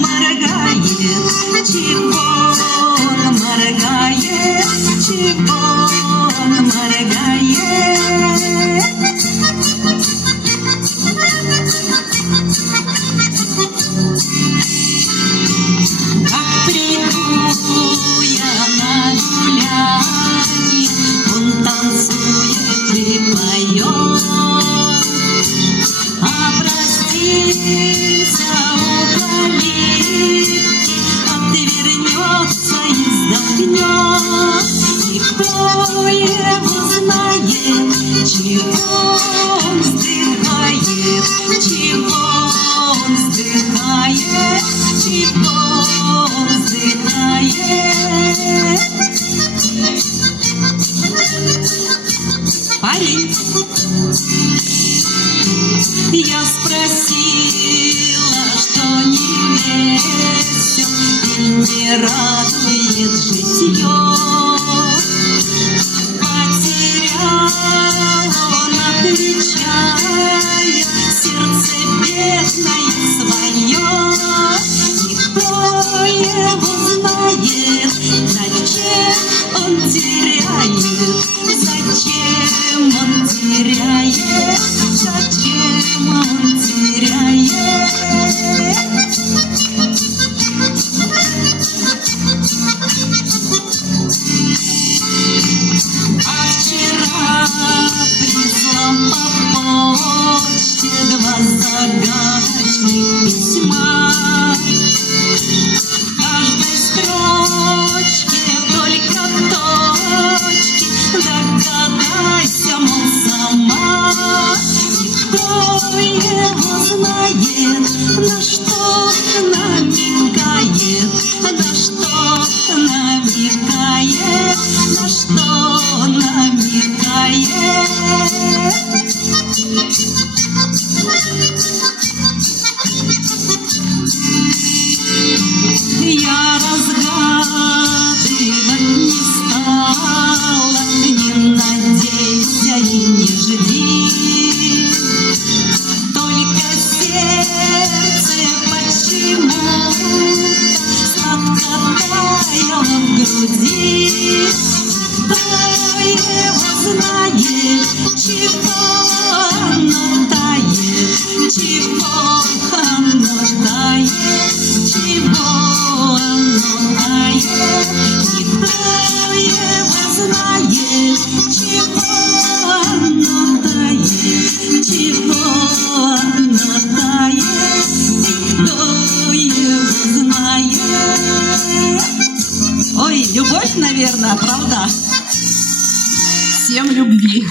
моргает, чего он моргает, чего он моргает. Как приду я на гулянье, он танцует и поет. Простимся у калитки, отвернется и вздохнет. Никто его знает, чего он вздыхает, чего он вздыхает, чего он вздыхает. Парень. Я спросила, что не весел и не радует житье. Потерял он, отвечая, сердце бедное свое. Никто его знает, зачем он теряет, зачем он теряет, зачем он теряет. А вчера прислал по почте 2 загадочных письма. В каждой строчке только точки, догадайся, мол, сама. Кто его знает, на что намекает, на что намекает, на что намекает. Я разгадывать не стала, не надейся и не жди. Только сердце почему-то сладко таяло в груди. Кто его знает, чего оно тает, чего оно тает, чего оно тает. Никто его знает, чего оно тает, чего оно тает. Никто его знает. Ой, любовь, наверное, правда? Всем любви.